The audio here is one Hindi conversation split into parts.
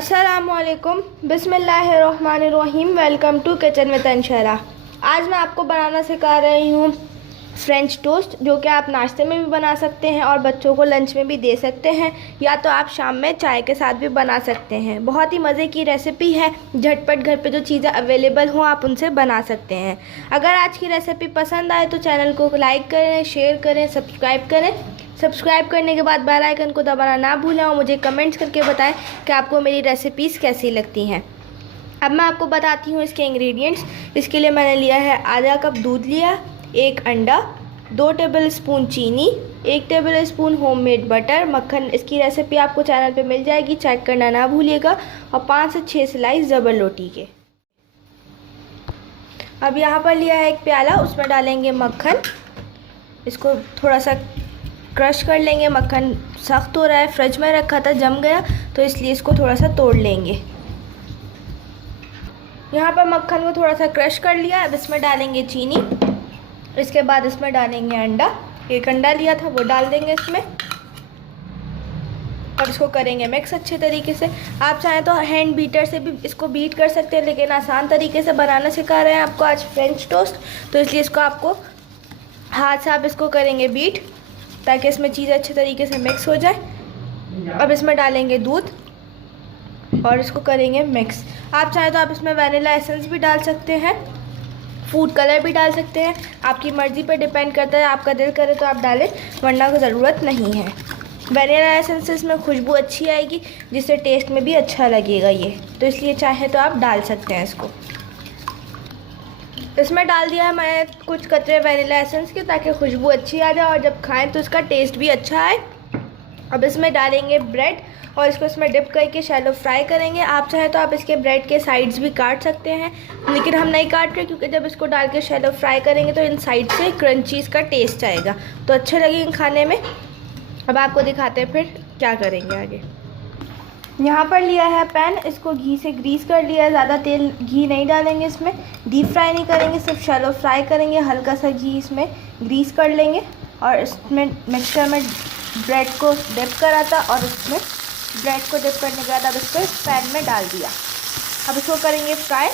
अस्सलामुअलैकुम बिस्मिल्लाहिर्रहमानिर्रहीम। Welcome to kitchen with Anshara. आज मैं आपको बनाना सिखा रही हूँ फ्रेंच टोस्ट, जो कि आप नाश्ते में भी बना सकते हैं और बच्चों को लंच में भी दे सकते हैं, या तो आप शाम में चाय के साथ भी बना सकते हैं। बहुत ही मज़े की रेसिपी है, झटपट घर पे जो चीज़ें अवेलेबल हों आप उनसे बना सकते हैं। अगर आज की रेसिपी पसंद आए तो चैनल को लाइक करें, शेयर करें, सब्सक्राइब करें। सब्सक्राइब करने के बाद बेल आइकन को दबाना ना भूलें और मुझे कमेंट्स करके बताएं कि आपको मेरी रेसिपीज़ कैसी लगती हैं। अब मैं आपको बताती हूँ इसके इंग्रेडिएंट्स। इसके लिए मैंने लिया है आधा कप दूध लिया, 1 अंडा, 2 टेबल स्पून चीनी, 1 टेबल स्पून होममेड बटर, मक्खन। इसकी रेसिपी आपको चैनल पे मिल जाएगी, चेक करना ना भूलिएगा। और 5 से 6 स्लाइस जबर रोटी के। अब यहाँ पर लिया है 1 प्याला, उसमें डालेंगे मक्खन। इसको थोड़ा सा क्रश कर लेंगे। मक्खन सख्त हो रहा है, फ्रिज में रखा था जम गया, तो इसलिए इसको थोड़ा सा तोड़ लेंगे। यहाँ पर मक्खन को थोड़ा सा क्रश कर लिया। अब इसमें डालेंगे चीनी, इसके बाद इसमें डालेंगे अंडा। 1 अंडा लिया था वो डाल देंगे इसमें और इसको करेंगे मिक्स अच्छे तरीके से। आप चाहें तो हैंड बीटर से भी इसको बीट कर सकते हैं, लेकिन आसान तरीके से बनाना सिखा रहे हैं आपको आज फ्रेंच टोस्ट, तो इसलिए इसको आपको हाथ से आप इसको करेंगे बीट, ताकि इसमें चीज़ें अच्छे तरीके से मिक्स हो जाए। अब इसमें डालेंगे दूध और इसको करेंगे मिक्स। आप चाहें तो आप इसमें वैनिला एसेंस भी डाल सकते हैं, फूड कलर भी डाल सकते हैं, आपकी मर्ज़ी पर डिपेंड करता है। आपका दिल करे तो आप डालें, वरना को ज़रूरत नहीं है। वैनिला एसेंस से इसमें खुशबू अच्छी आएगी, जिससे टेस्ट में भी अच्छा लगेगा ये, तो इसलिए चाहे तो आप डाल सकते हैं इसको। इसमें डाल दिया है मैंने कुछ कतरे वैनिला एसेंस के, ताकि खुशबू अच्छी आ जाए और जब खाएं तो इसका टेस्ट भी अच्छा आए। अब इसमें डालेंगे ब्रेड और इसको इसमें डिप करके शैलो फ्राई करेंगे। आप चाहें तो आप इसके ब्रेड के साइड्स भी काट सकते हैं, लेकिन हम नहीं काट रहे, क्योंकि जब इसको डाल के शैलो फ्राई करेंगे तो इन साइड से क्रंचीज का टेस्ट आएगा, तो अच्छे लगेंगे खाने में। अब आपको दिखाते हैं फिर क्या करेंगे आगे। यहाँ पर लिया है पैन, इसको घी से ग्रीस कर लिया है। ज़्यादा तेल घी नहीं डालेंगे इसमें, डीप फ्राई नहीं करेंगे, सिर्फ शैलो फ्राई करेंगे। हल्का सा घी इसमें ग्रीस कर लेंगे और इसमें मिक्सचर में ब्रेड को डिप करा था और इसमें ब्रेड को डिप करने के बाद अब इसको इस पैन में डाल दिया। अब इसको करेंगे फ्राई।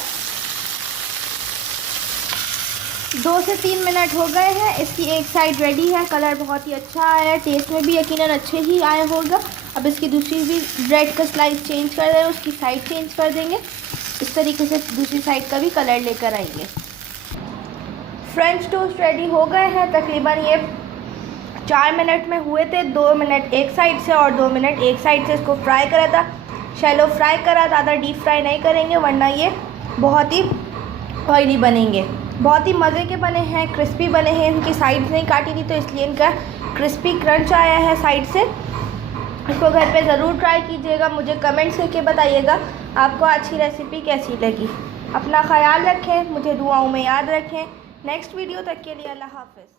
2 से 3 मिनट हो गए हैं, इसकी एक साइड रेडी है। कलर बहुत ही अच्छा आया है, टेस्ट में भी यकीनन अच्छे ही आया होगा। अब इसकी दूसरी भी ब्रेड का स्लाइस चेंज कर रहे हैं, उसकी साइड चेंज कर देंगे। इस तरीके से दूसरी साइड का भी कलर लेकर आएंगे। फ्रेंच टोस्ट रेडी हो गए हैं। तकरीबन ये 4 मिनट में हुए थे। 2 मिनट एक साइड से और 2 मिनट एक साइड से इसको फ्राई करा था, शैलो फ्राई करा। ज़्यादा डीप फ्राई नहीं करेंगे, वरना ये बहुत ही ऑयली बनेंगे। बहुत ही मज़े के बने हैं, क्रिस्पी बने हैं। इनकी साइड्स नहीं काटी थी, तो इसलिए इनका क्रिस्पी क्रंच आया है साइड से। इसको घर पे ज़रूर ट्राई कीजिएगा, मुझे कमेंट्स करके बताइएगा आपको आज की रेसिपी कैसी लगी। अपना ख्याल रखें, मुझे दुआओं में याद रखें। नेक्स्ट वीडियो तक के लिए अल्लाह हाफ़िज़।